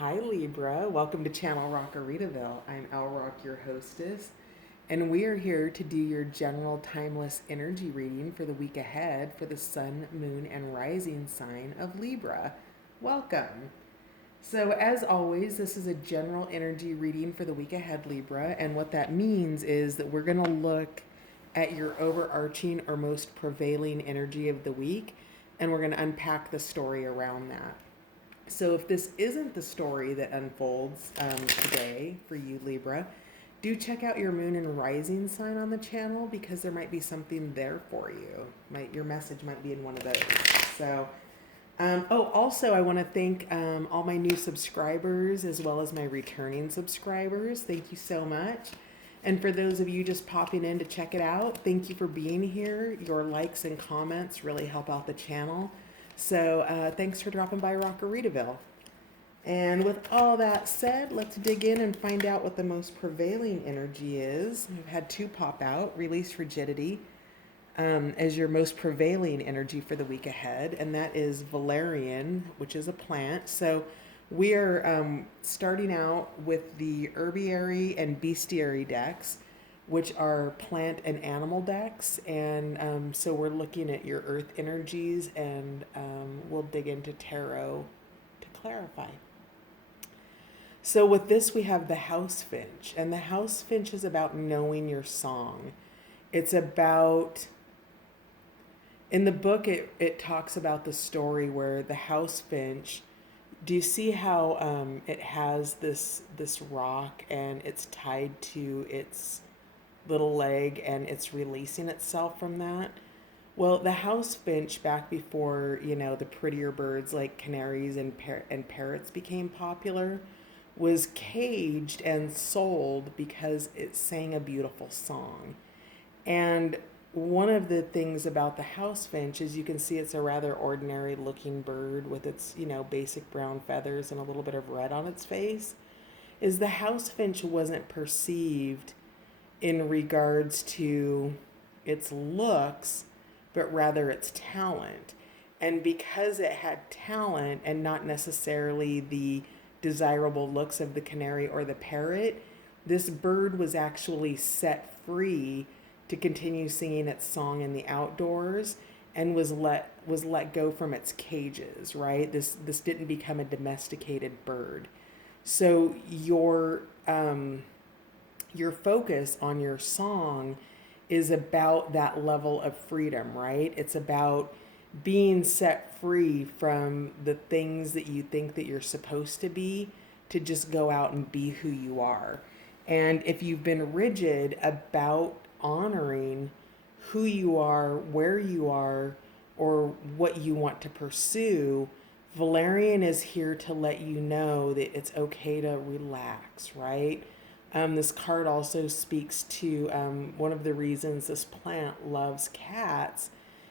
Hi Libra, welcome to Channel Rockaritaville. I'm Al Rock, your hostess, and we are here to do your general timeless energy reading for the week ahead for the sun, moon, and rising sign of Libra. Welcome. So, as always, this is a general energy reading for the week ahead, Libra, and what that means is that we're going to look at your overarching or most prevailing energy of the week, and we're going to unpack the story around that. So if this isn't the story that unfolds today for you, Libra, do check out your moon and rising sign on the channel because there might be something there for you. Your message might be in one of those. So, also I want to thank all my new subscribers as well as my returning subscribers. Thank you so much. And for those of you just popping in to check it out, thank you for being here. Your likes and comments really help out the channel. So thanks for dropping by Rockaritaville. And with all that said, let's dig in and find out what the most prevailing energy is. We've had two pop out. Release rigidity as your most prevailing energy for the week ahead, and that is valerian, which is a plant. So we are starting out with the herbiary and bestiary decks, which are plant and animal decks. And so we're looking at your earth energies, and we'll dig into tarot to clarify. So with this, we have the house finch, and the house finch is about knowing your song. It's about, in the book, it talks about the story where the house finch, do you see how it has this rock and it's tied to its little leg and it's releasing itself from that? Well, the house finch, back before, the prettier birds like canaries and parrots became popular, was caged and sold because it sang a beautiful song. And one of the things about the house finch is you can see it's a rather ordinary looking bird with its, basic brown feathers and a little bit of red on its face, is the house finch wasn't perceived in regards to its looks, but rather its talent. And because it had talent and not necessarily the desirable looks of the canary or the parrot, this bird was actually set free to continue singing its song in the outdoors and was let go from its cages, right? This didn't become a domesticated bird. So your focus on your song is about that level of freedom, right? It's about being set free from the things that you think that you're supposed to be, to just go out and be who you are. And if you've been rigid about honoring who you are, where you are, or what you want to pursue, valerian is here to let you know that it's okay to relax, right? This card also speaks to one of the reasons this plant loves cats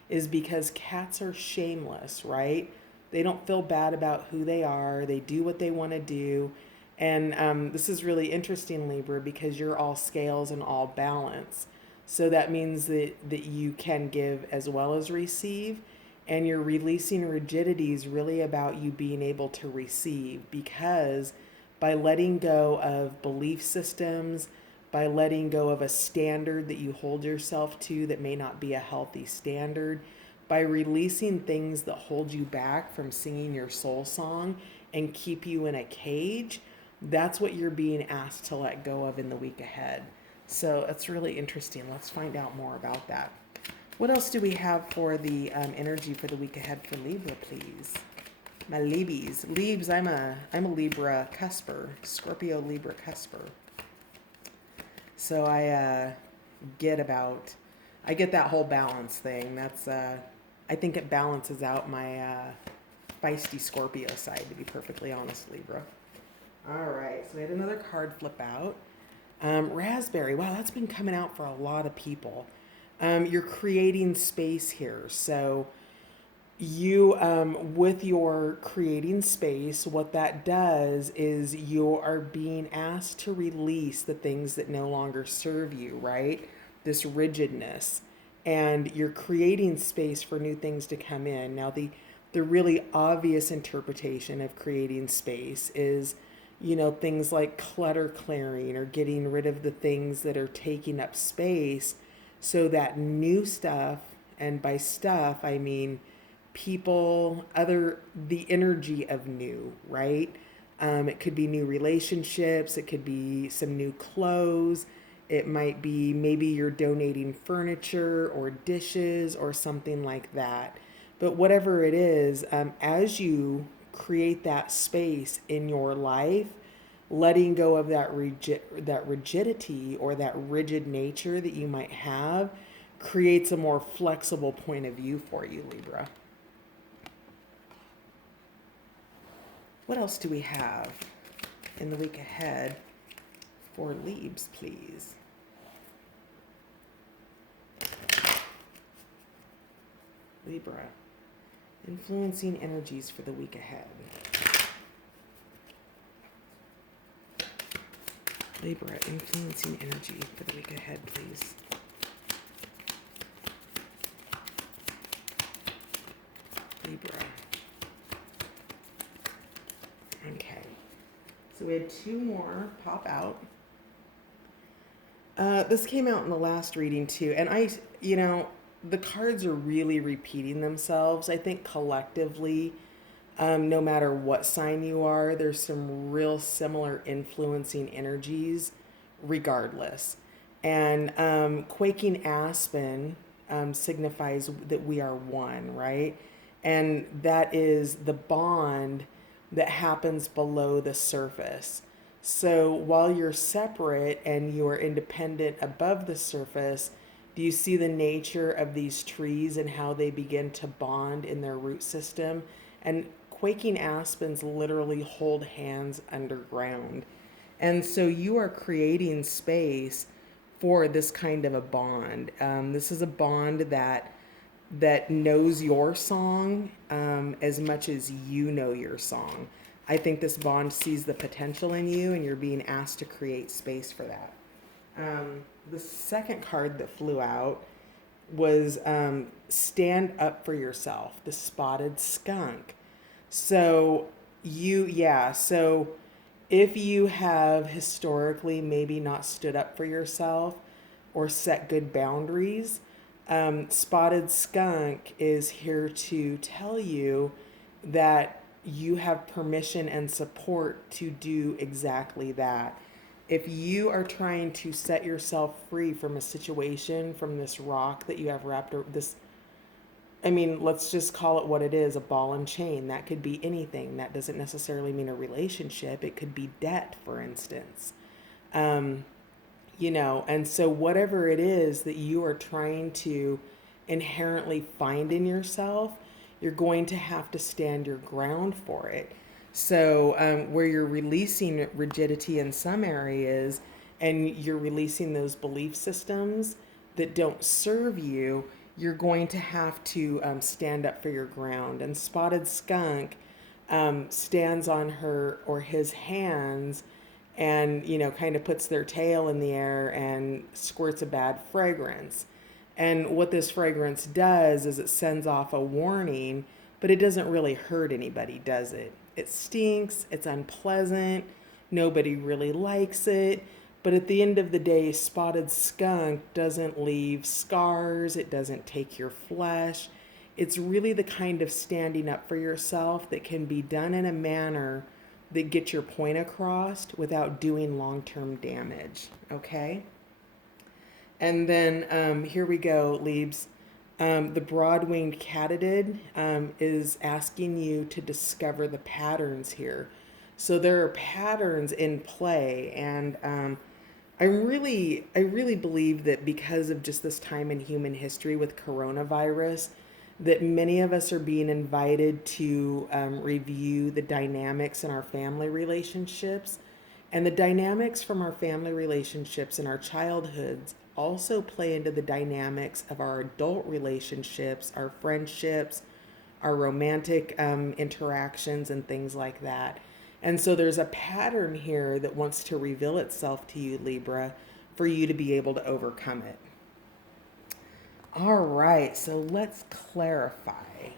is because cats are shameless, right? They don't feel bad about who they are. They do what they want to do. And this is really interesting, Libra, because you're all scales and all balance. So that means that you can give as well as receive. And your releasing rigidity is really about you being able to receive, because by letting go of belief systems, by letting go of a standard that you hold yourself to that may not be a healthy standard, by releasing things that hold you back from singing your soul song and keep you in a cage, that's what you're being asked to let go of in the week ahead. So it's really interesting. Let's find out more about that. What else do we have for the energy for the week ahead for Libra, please? My Libbies. Libs, I'm a Libra cusper, Scorpio Libra cusper. So I get that whole balance thing. That's I think it balances out my feisty Scorpio side, to be perfectly honest, Libra. All right, so we had another card flip out. Raspberry. Wow, that's been coming out for a lot of people. You're creating space here. So you, with your creating space, what that does is you are being asked to release the things that no longer serve you, right? This rigidness. And you're creating space for new things to come in. Now, the the really obvious interpretation of creating space is, things like clutter clearing or getting rid of the things that are taking up space so that new stuff, and by stuff, I mean people, the energy of new, right? It could be new relationships, it could be some new clothes, it might be maybe you're donating furniture or dishes or something like that. But whatever it is, as you create that space in your life, letting go of that rigidity or that rigid nature that you might have creates a more flexible point of view for you, Libra. What else do we have in the week ahead for Libs, please? Libra, influencing energies for the week ahead. Libra, influencing energy for the week ahead, please. Libra. Okay. So we had two more pop out. This came out in the last reading too. And the cards are really repeating themselves. I think collectively, no matter what sign you are, there's some real similar influencing energies regardless. And quaking aspen signifies that we are one, right? And that is the bond that happens below the surface. So while you're separate and you're independent above the surface, do you see the nature of these trees and how they begin to bond in their root system? And quaking aspens literally hold hands underground. And so you are creating space for this kind of a bond. This is a bond that knows your song as much as you know your song. I think this bond sees the potential in you, and you're being asked to create space for that. The second card that flew out was stand up for yourself, the spotted skunk. So so if you have historically maybe not stood up for yourself or set good boundaries, spotted skunk is here to tell you that you have permission and support to do exactly that. If you are trying to set yourself free from a situation, from this rock that you have wrapped this, let's just call it what it is, a ball and chain. That could be anything. That doesn't necessarily mean a relationship. It could be debt, for instance. And so whatever it is that you are trying to inherently find in yourself, you're going to have to stand your ground for it. So where you're releasing rigidity in some areas and you're releasing those belief systems that don't serve you, you're going to have to stand up for your ground. And spotted skunk stands on her or his hands and, kind of puts their tail in the air and squirts a bad fragrance. And what this fragrance does is it sends off a warning, but it doesn't really hurt anybody, does it? It stinks, it's unpleasant, nobody really likes it. But at the end of the day, spotted skunk doesn't leave scars, it doesn't take your flesh. It's really the kind of standing up for yourself that can be done in a manner that gets your point across without doing long-term damage, okay? And then here we go, Leaves. The broad-winged katydid is asking you to discover the patterns here. So there are patterns in play, and I really believe that because of just this time in human history with coronavirus, that many of us are being invited to review the dynamics in our family relationships. And the dynamics from our family relationships in our childhoods also play into the dynamics of our adult relationships, our friendships, our romantic interactions, and things like that. And so there's a pattern here that wants to reveal itself to you, Libra, for you to be able to overcome it. All right, so let's clarify.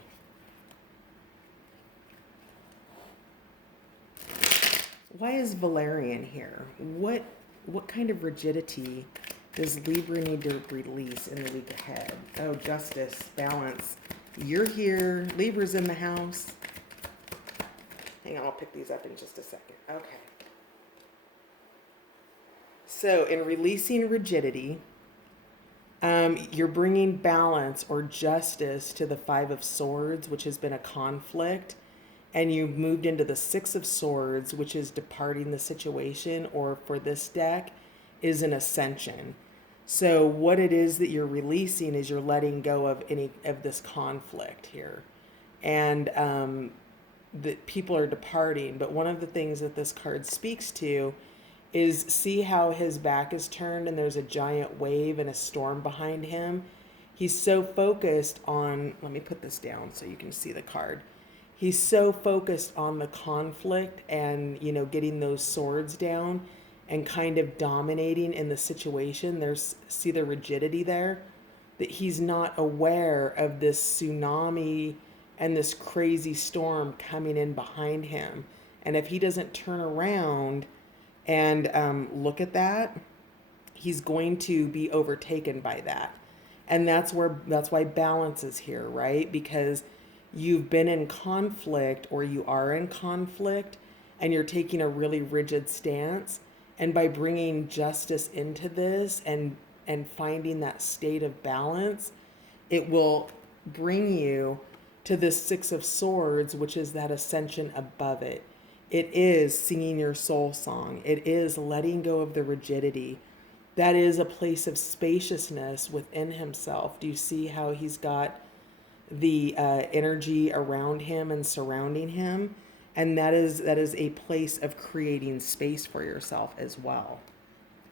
Why is Valerian here? What kind of rigidity does Libra need to release in the week ahead? Oh, justice, balance. You're here. Libra's in the house. Hang on, I'll pick these up in just a second. Okay. So, in releasing rigidity, you're bringing balance or justice to the Five of Swords, which has been a conflict, and you've moved into the Six of Swords, which is departing the situation, or for this deck, is an ascension. So, what it is that you're releasing is you're letting go of any of this conflict here, and that people are departing. But one of the things that this card speaks to is see how his back is turned and there's a giant wave and a storm behind him. He's so focused on, let me put this down so you can see the card. He's so focused on the conflict and, getting those swords down and kind of dominating in the situation. See the rigidity there? That he's not aware of this tsunami and this crazy storm coming in behind him. And if he doesn't turn around and look at that, he's going to be overtaken by that. And that's why balance is here, right? Because you've been in conflict, or you are in conflict, and you're taking a really rigid stance. And by bringing justice into this and finding that state of balance, it will bring you to this Six of Swords, which is that ascension above it. It is singing your soul song. It is letting go of the rigidity. That is a place of spaciousness within himself. Do you see how he's got the energy around him and surrounding him? And that is a place of creating space for yourself as well.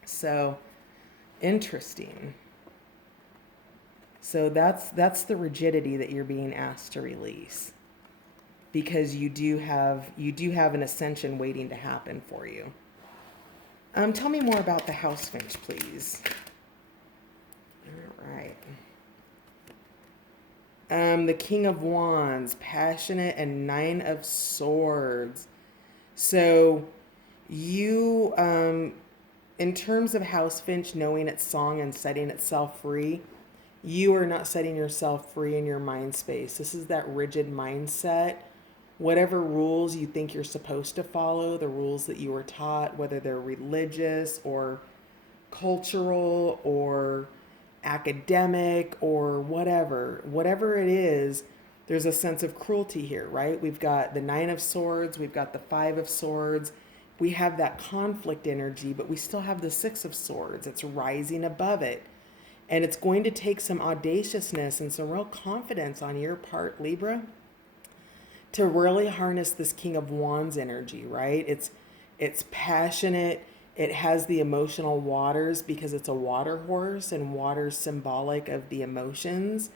So interesting. So that's the rigidity that you're being asked to release, because you do have an ascension waiting to happen for you. Tell me more about the house finch, please. All right. The King of Wands, passionate, and Nine of Swords. So you, in terms of house finch, knowing its song and setting itself free, you are not setting yourself free in your mind space. This is that rigid mindset. Whatever rules you think you're supposed to follow, the rules that you were taught, whether they're religious or cultural or academic or whatever it is, there's a sense of cruelty here, right? We've got the Nine of Swords, we've got the Five of Swords. We have that conflict energy, but we still have the Six of Swords. It's rising above it. And it's going to take some audaciousness and some real confidence on your part, Libra, to really harness this King of Wands energy, right? It's passionate. It has the emotional waters because it's a water horse, and water's symbolic of the emotions.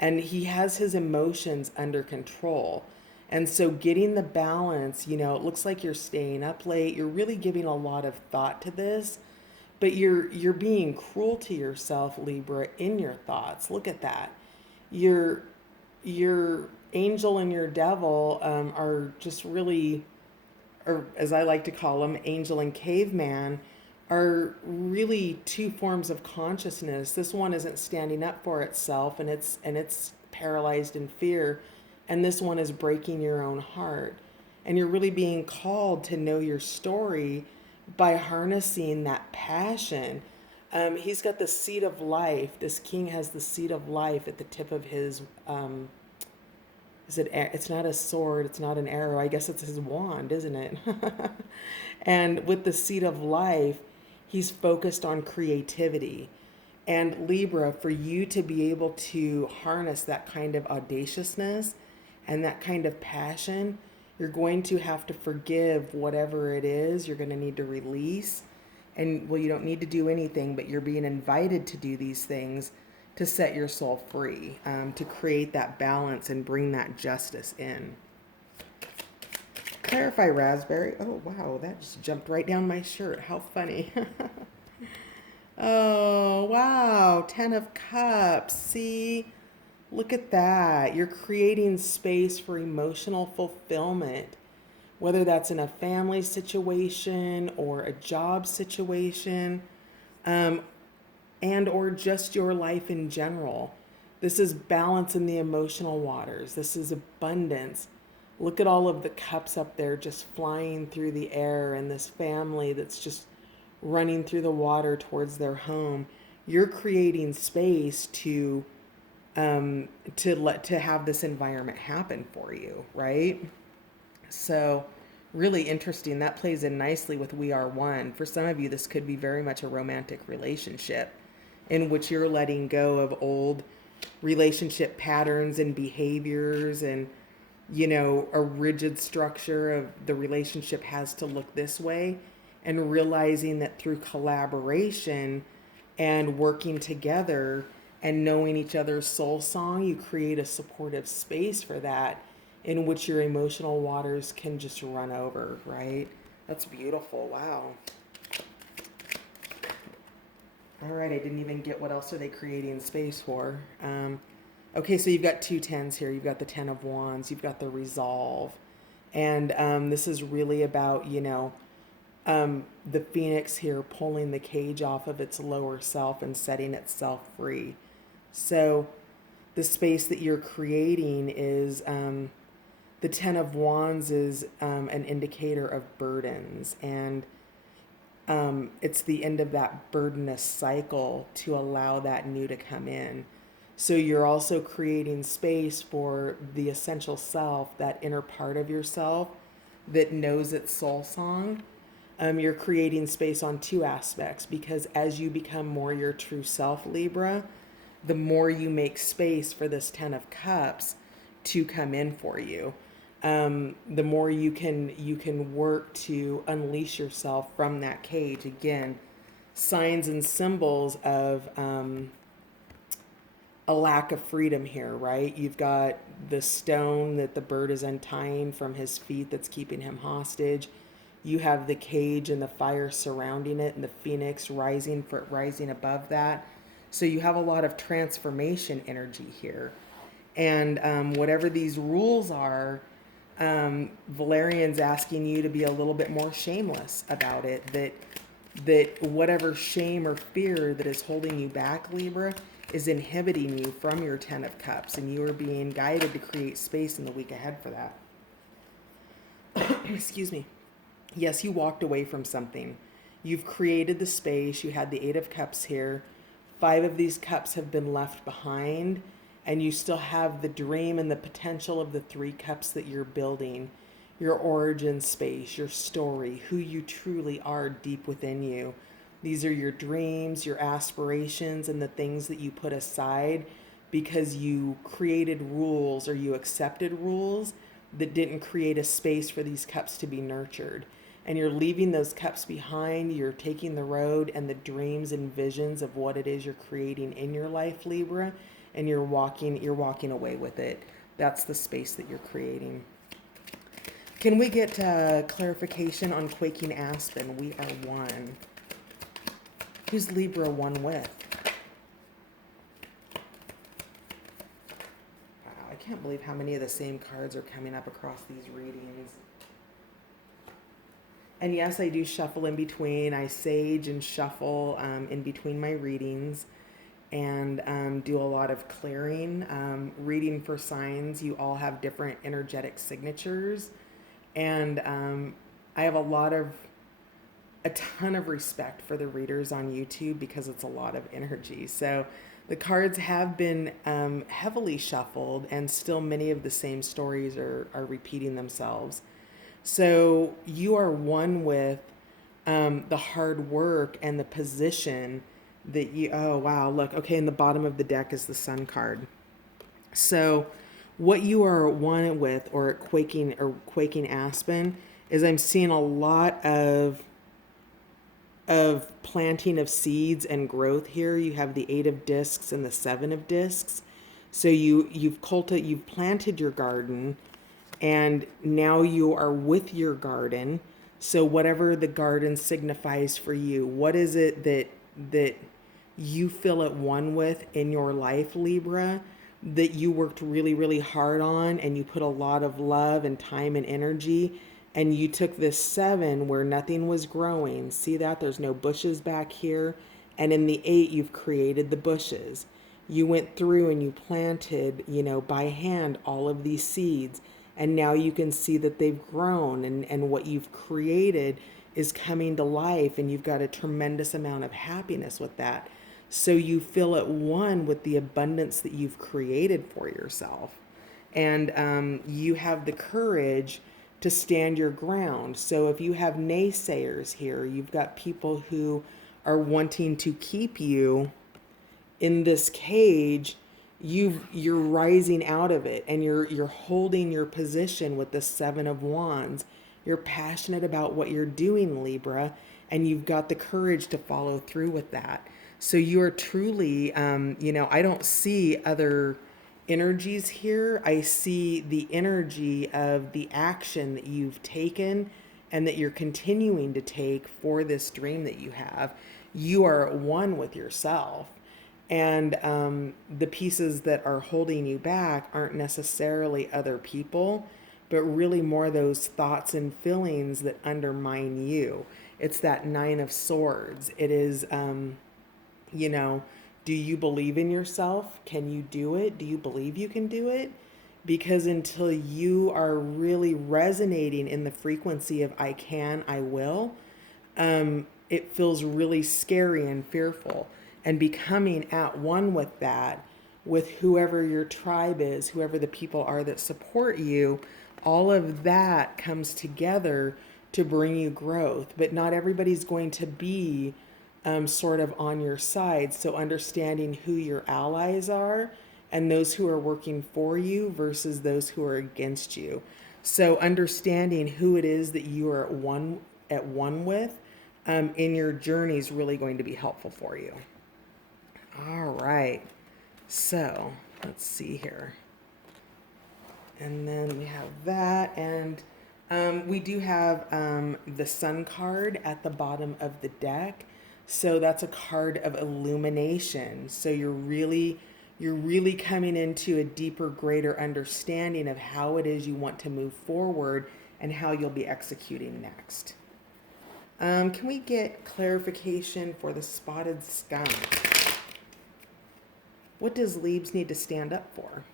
And he has his emotions under control. And so getting the balance, it looks like you're staying up late. You're really giving a lot of thought to this, but you're being cruel to yourself, Libra, in your thoughts. Look at that. Your angel and your devil are just really, or as I like to call them, angel and caveman, are really two forms of consciousness. This one isn't standing up for itself, and it's paralyzed in fear, and this one is breaking your own heart. And you're really being called to know your story by harnessing that passion. He's got the seed of life. This king has the seed of life at the tip of his it's not a sword, it's not an arrow, I guess it's his wand, isn't it? And with the seed of life, he's focused on creativity. And Libra, for you to be able to harness that kind of audaciousness and that kind of passion, you're going to have to forgive whatever it is you're going to need to release. And well, you don't need to do anything, but you're being invited to do these things to set your soul free, to create that balance and bring that justice in. Clarify raspberry. Oh, wow, that just jumped right down my shirt. How funny. Oh, wow, 10 of Cups. See, look at that. You're creating space for emotional fulfillment whether that's in a family situation or a job situation, um, and or just your life in general. This is balance in the emotional waters. This is abundance. Look at all of the cups up there just flying through the air, and this family that's just running through the water towards their home. You're creating space to have this environment happen for you, right? So really interesting. That plays in nicely with We Are One. For some of you, this could be very much a romantic relationship in which you're letting go of old relationship patterns and behaviors, and a rigid structure of the relationship has to look this way, and realizing that through collaboration and working together and knowing each other's soul song, you create a supportive space for that in which your emotional waters can just run over, right? That's beautiful. Wow. All right, I didn't even get what else are they creating space for. Okay, so you've got two tens here. You've got the Ten of Wands. You've got the Resolve. And this is really about, the Phoenix here pulling the cage off of its lower self and setting itself free. So the space that you're creating is the Ten of Wands is an indicator of burdens, and it's the end of that burdenous cycle to allow that new to come in. So you're also creating space for the essential self, that inner part of yourself that knows its soul song. You're creating space on two aspects, because as you become more your true self, Libra, the more you make space for this Ten of Cups to come in for you. The more you can work to unleash yourself from that cage. Again, signs and symbols of a lack of freedom here, right? You've got the stone that the bird is untying from his feet that's keeping him hostage. You have the cage and the fire surrounding it, and the phoenix rising above that. So you have a lot of transformation energy here. And whatever these rules are, Valerian's asking you to be a little bit more shameless about it. That whatever shame or fear that is holding you back, Libra, is inhibiting you from your Ten of Cups, and you are being guided to create space in the week ahead for that. Excuse me. Yes, you walked away from something. You've created the space. You had the Eight of Cups here. 5 of these cups have been left behind, and you still have the dream and the potential of the 3 cups that you're building. Your origin space, your story, who you truly are deep within you. These are your dreams, your aspirations, and the things that you put aside because you created rules, or you accepted rules that didn't create a space for these cups to be nurtured. And you're leaving those cups behind. You're taking the road and the dreams and visions of what it is you're creating in your life, Libra, and you're walking away with it. That's the space that you're creating. Can we get clarification on Quaking Aspen? We Are One. Who's Libra one with? Wow, I can't believe how many of the same cards are coming up across these readings. And yes, I do shuffle in between. I sage and shuffle in between my readings, and do a lot of clearing. Reading for signs, you all have different energetic signatures. And I have a ton of respect for the readers on YouTube, because it's a lot of energy. So the cards have been heavily shuffled, and still many of the same stories are repeating themselves. So you are one with the hard work and the position that oh wow, look, okay, in the bottom of the deck is the Sun card. So what you are one with, or Quaking Aspen, is I'm seeing a lot of planting of seeds and growth here. You have the 8 of discs and the 7 of discs. So you've planted your garden, and now you are with your garden. So whatever the garden signifies for you, what is it that you feel at one with in your life, Libra, that you worked really, really hard on, and you put a lot of love and time and energy, and you took this 7 where nothing was growing. See that? There's no bushes back here. And in the 8, you've created the bushes. You went through and you planted, by hand all of these seeds. And now you can see that they've grown, and what you've created is coming to life, and you've got a tremendous amount of happiness with that. So you feel at one with the abundance that you've created for yourself. And you have the courage to stand your ground. So if you have naysayers here, you've got people who are wanting to keep you in this cage. You're rising out of it, and you're holding your position with the 7 of Wands. You're passionate about what you're doing, Libra, and you've got the courage to follow through with that. So you are truly, I don't see other energies here. I see the energy of the action that you've taken and that you're continuing to take for this dream that you have. You are at one with yourself. And the pieces that are holding you back aren't necessarily other people, but really more those thoughts and feelings that undermine you. It's that 9 of Swords. It is, do you believe in yourself? Can you do it? Do you believe you can do it? Because until you are really resonating in the frequency of I can, I will, it feels really scary and fearful. And becoming at one with that, with whoever your tribe is, whoever the people are that support you, all of that comes together to bring you growth. But not everybody's going to be sort of on your side. So understanding who your allies are and those who are working for you versus those who are against you. So understanding who it is that you are at one with in your journey is really going to be helpful for you. All right. So let's see here. And then we have that, and we do have the Sun card at the bottom of the deck. So that's a card of illumination. So you're really coming into a deeper, greater understanding of how it is you want to move forward and how you'll be executing next. Can we get clarification for the spotted skunk? What does Libs need to stand up for?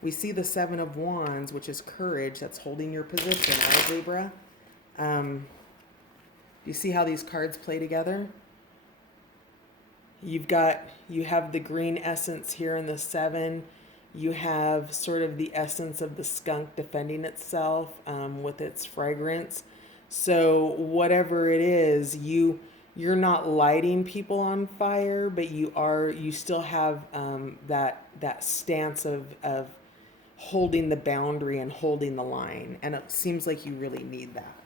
We see the 7 of Wands, which is courage. That's holding your position, right, Libra? Do you see how these cards play together? You have the green essence here in the 7. You have sort of the essence of the skunk defending itself with its fragrance. So whatever it is, you're not lighting people on fire, but you still have that stance of holding the boundary and holding the line. And it seems like you really need that.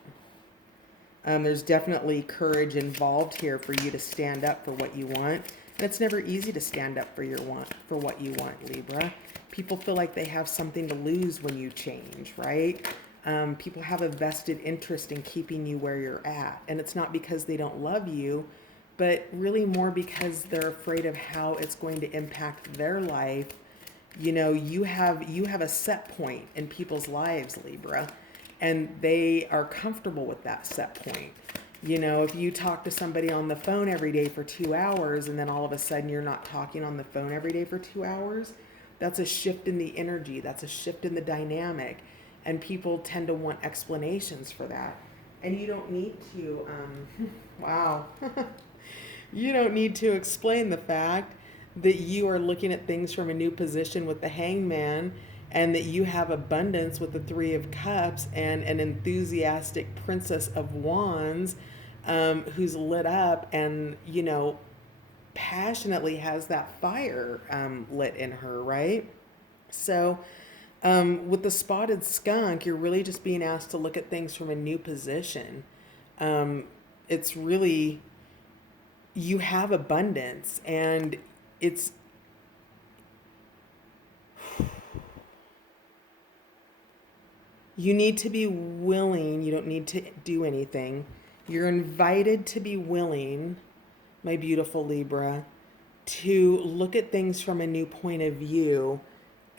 There's definitely courage involved here for you to stand up for what you want. And it's never easy to stand up for what you want, Libra. People feel like they have something to lose when you change, right? People have a vested interest in keeping you where you're at. And it's not because they don't love you, but really more because they're afraid of how it's going to impact their life. You have a set point in people's lives, Libra, and they are comfortable with that set point. If you talk to somebody on the phone every day for 2 hours and then all of a sudden you're not talking on the phone every day for 2 hours, that's a shift in the energy. That's a shift in the dynamic. And people tend to want explanations for that. And you don't need to, wow. You don't need to explain the fact that you are looking at things from a new position with the Hangman, and that you have abundance with the 3 of Cups and an enthusiastic Princess of Wands who's lit up and, passionately has that fire lit in her, right? So with the spotted skunk, you're really just being asked to look at things from a new position. It's really, you have abundance, and it's, you need to be willing. You don't need to do anything. You're invited to be willing, my beautiful Libra, to look at things from a new point of view.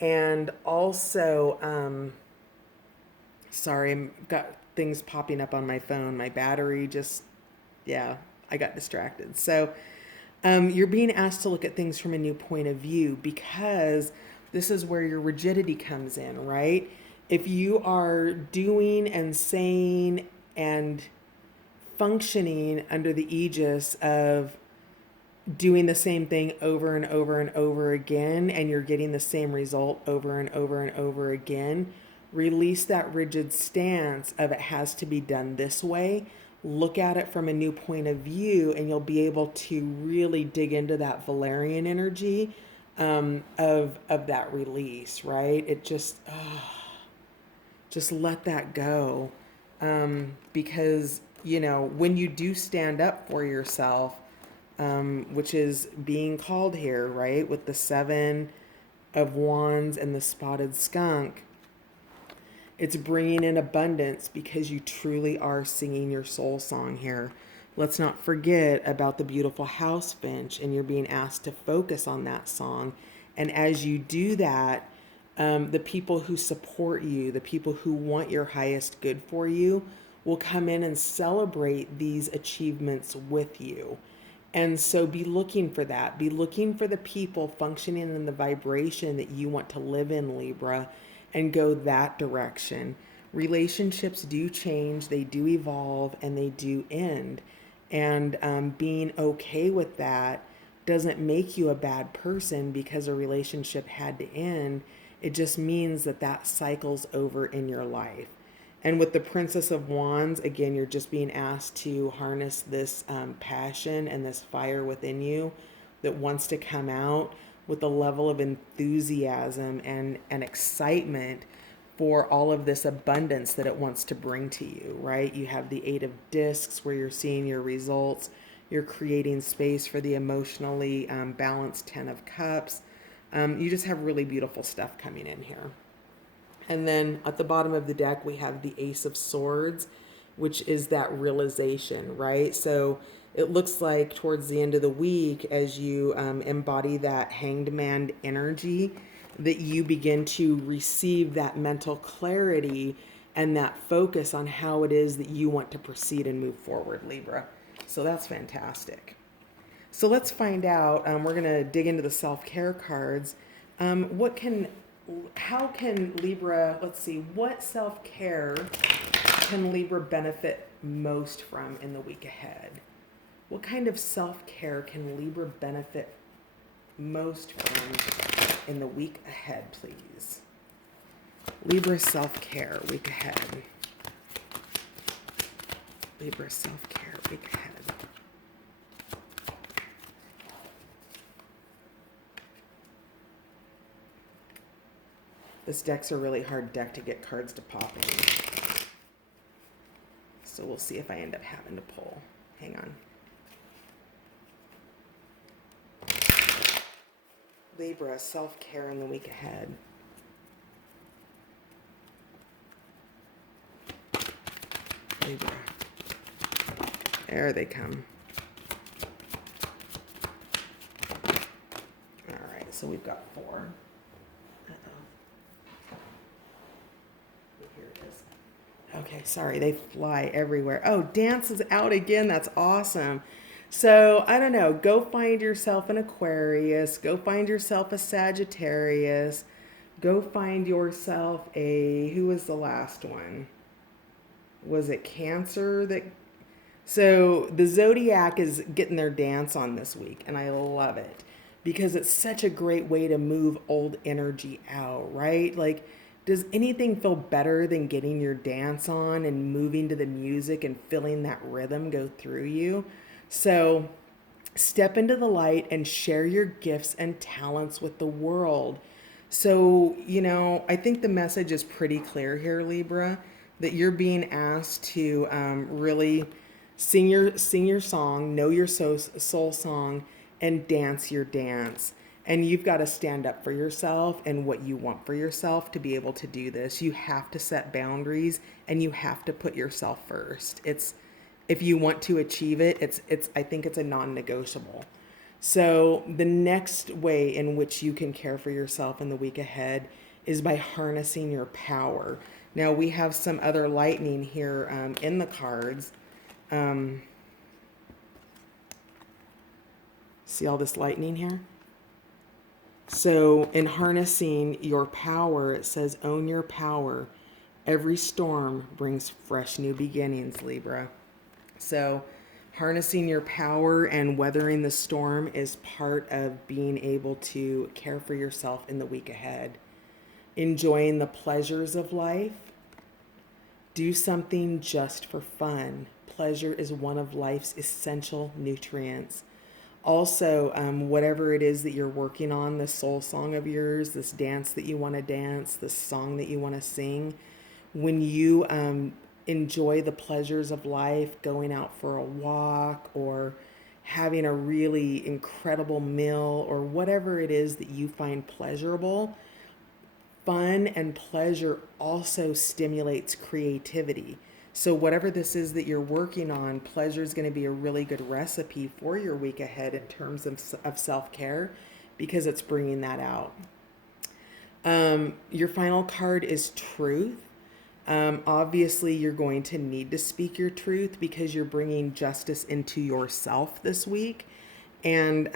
And also, sorry, I've got things popping up on my phone. My battery just, yeah, I got distracted. So you're being asked to look at things from a new point of view, because this is where your rigidity comes in, right? If you are doing and saying and functioning under the aegis of doing the same thing over and over and over again, and you're getting the same result over and over and over again, release that rigid stance of it has to be done this way. Look at it from a new point of view, and you'll be able to really dig into that Valerian energy of that release, right? It just let that go, because when you do stand up for yourself, which is being called here, right, with the 7 of Wands and the spotted skunk. It's bringing in abundance because you truly are singing your soul song here. Let's not forget about the beautiful house finch, and you're being asked to focus on that song. And as you do that, the people who support you, the people who want your highest good for you, will come in and celebrate these achievements with you. And so be looking for that. Be looking for the people functioning in the vibration that you want to live in, Libra, and go that direction. Relationships do change, they do evolve, and they do end. And being okay with that doesn't make you a bad person because a relationship had to end. It just means that that cycle's over in your life. And with the Princess of Wands, again, you're just being asked to harness this passion and this fire within you that wants to come out with a level of enthusiasm and excitement for all of this abundance that it wants to bring to you, right? You have the 8 of Discs where you're seeing your results. You're creating space for the emotionally balanced 10 of Cups. You just have really beautiful stuff coming in here. And then at the bottom of the deck, we have the Ace of Swords, which is that realization, right? So it looks like towards the end of the week, as you embody that Hanged Man energy, that you begin to receive that mental clarity and that focus on how it is that you want to proceed and move forward, Libra. So that's fantastic. So let's find out. We're going to dig into the self-care cards. How can Libra, let's see, what self-care can Libra benefit most from in the week ahead? What kind of self-care can Libra benefit most from in the week ahead, please? Libra self-care, week ahead. Libra self-care, week ahead. This deck's a really hard deck to get cards to pop in. So we'll see if I end up having to pull. Hang on. Libra, self-care in the week ahead. Libra. There they come. All right, so we've got 4. Okay, sorry, they fly everywhere. Oh, dance is out again. That's awesome. So, I don't know. Go find yourself an Aquarius. Go find yourself a Sagittarius. Go find yourself who was the last one? Was it Cancer? So, the Zodiac is getting their dance on this week, and I love it because it's such a great way to move old energy out, right? Like, does anything feel better than getting your dance on and moving to the music and feeling that rhythm go through you? So step into the light and share your gifts and talents with the world. So, I think the message is pretty clear here, Libra, that you're being asked to really sing your song, know your soul song, and dance your dance. And you've got to stand up for yourself and what you want for yourself to be able to do this. You have to set boundaries and you have to put yourself first. If you want to achieve it, I think it's a non-negotiable. So the next way in which you can care for yourself in the week ahead is by harnessing your power. Now we have some other lightning here in the cards. See all this lightning here? So in harnessing your power, it says own your power. Every storm brings fresh new beginnings, Libra. So harnessing your power and weathering the storm is part of being able to care for yourself in the week ahead. Enjoying the pleasures of life. Do something just for fun. Pleasure is one of life's essential nutrients. Also, whatever it is that you're working on, this soul song of yours, this dance that you want to dance, this song that you want to sing, when you enjoy the pleasures of life, going out for a walk or having a really incredible meal or whatever it is that you find pleasurable, fun and pleasure also stimulates creativity. So whatever this is that you're working on, pleasure is going to be a really good recipe for your week ahead in terms of self-care because it's bringing that out. Your final card is truth. Obviously, you're going to need to speak your truth because you're bringing justice into yourself this week. And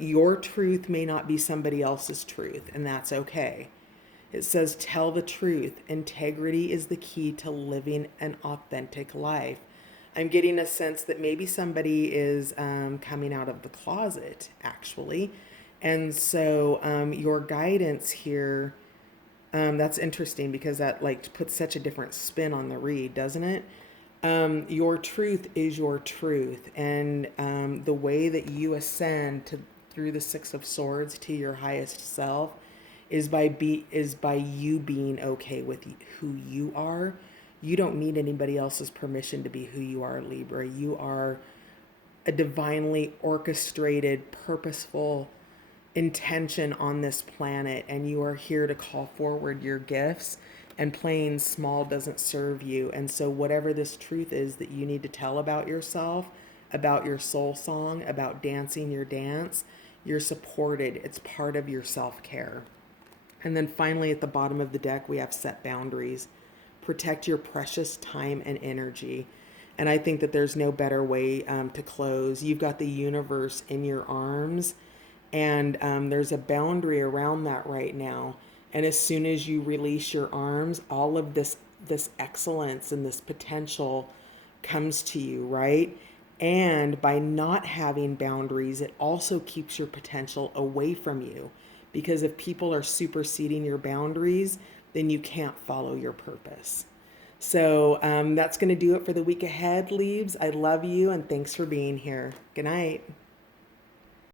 your truth may not be somebody else's truth, and that's okay. It says, tell the truth. Integrity is the key to living an authentic life. I'm getting a sense that maybe somebody is coming out of the closet, actually. And so your guidance here, that's interesting because that like puts such a different spin on the read, doesn't it? Your truth is your truth. And the way that you ascend through the Six of Swords to your highest self is by you being okay with who you are. You don't need anybody else's permission to be who you are, Libra. You are a divinely orchestrated, purposeful intention on this planet, and you are here to call forward your gifts, and playing small doesn't serve you. And so whatever this truth is that you need to tell about yourself, about your soul song, about dancing your dance, you're supported. It's part of your self-care. And then finally, at the bottom of the deck, we have set boundaries. Protect your precious time and energy. And I think that there's no better way to close. You've got the universe in your arms, and there's a boundary around that right now. And as soon as you release your arms, all of this excellence and this potential comes to you, right? And by not having boundaries, it also keeps your potential away from you. Because if people are superseding your boundaries, then you can't follow your purpose. So that's going to do it for the week ahead, Leaves. I love you and thanks for being here. Good night.